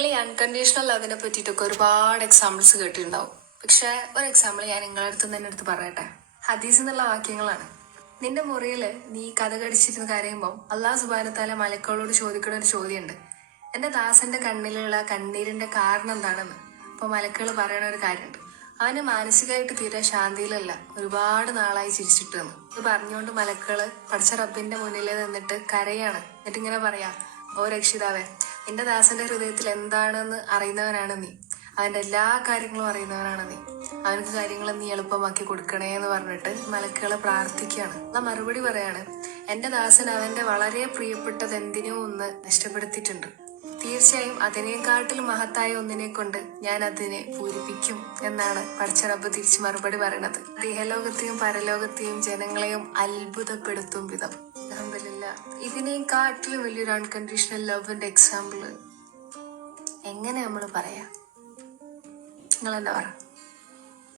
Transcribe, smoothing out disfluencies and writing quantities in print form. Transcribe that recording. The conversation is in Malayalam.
നിങ്ങൾ ഈ അൺകണ്ടീഷണൽ ലവിനെ പറ്റിയിട്ടൊക്കെ ഒരുപാട് എക്സാമ്പിൾസ് കേട്ടിട്ടുണ്ടാവും. പക്ഷെ ഒരു എക്സാമ്പിൾ ഞാൻ നിങ്ങളുടെ അടുത്ത് തന്നെ എടുത്ത് പറയട്ടെ. ഹദീസ് എന്നുള്ള വാക്യങ്ങളാണ്. നിന്റെ മുറിയിൽ നീ കഥ കടിച്ചിരുന്ന് കരയുമ്പോൾ അള്ളാഹു സുബ്ഹാനഹു വ തആല മലക്കുകളോട് ചോദിക്കുന്ന ഒരു ചോദ്യമുണ്ട്, എന്റെ ദാസന്റെ കണ്ണിലുള്ള കണ്ണീരിന്റെ കാരണം എന്താണെന്ന്. അപ്പൊ മലക്കുകൾ പറയണ ഒരു കാര്യമുണ്ട്, അവന് മാനസികമായിട്ട് തീരെ ശാന്തിയിലല്ല, ഒരുപാട് നാളായി ചിരിച്ചിട്ടെന്ന്. ഇത് പറഞ്ഞുകൊണ്ട് മലക്കുകള് പഠിച്ച റബ്ബിന്റെ മുന്നിൽ നിന്നിട്ട് കരയാണ്. എന്നിട്ട് ഇങ്ങനെ പറയാ, ഓ രക്ഷിതാവേ, നിന്റെ ദാസന്റെ ഹൃദയത്തിൽ എന്താണെന്ന് അറിയുന്നവനാണ് നീ, അവന്റെ എല്ലാ കാര്യങ്ങളും അറിയുന്നവനാണ് നീ, അവനക്ക് കാര്യങ്ങൾ നീ എളുപ്പമാക്കി കൊടുക്കണേ എന്ന് പറഞ്ഞിട്ട് മലക്കുകളെ പ്രാർത്ഥിക്കുകയാണ്. ആ മറുപടി പറയാണ്, എന്റെ ദാസൻ അവന്റെ വളരെ പ്രിയപ്പെട്ടത് എന്തിനോ ഒന്ന് നഷ്ടപ്പെടുത്തിയിട്ടുണ്ട്. തീർച്ചയായും അതിനേക്കാട്ടിലും മഹത്തായ ഒന്നിനെ കൊണ്ട് ഞാൻ അതിനെ പൂരിപ്പിക്കും എന്നാണ് പഠിച്ച റബ്ബ് തിരിച്ച് മറുപടി പറയണത്. ദേഹലോകത്തെയും പരലോകത്തെയും ജനങ്ങളെയും അത്ഭുതപ്പെടുത്തും വിധം. അൽഹംദുലില്ലാ, ഇതിനേക്കാട്ടിലും വലിയൊരു അൺകണ്ടീഷണൽ ലവിന്റെ എക്സാമ്പിൾ എങ്ങനെ നമ്മൾ പറയാ? നിങ്ങൾ എന്താ പറ?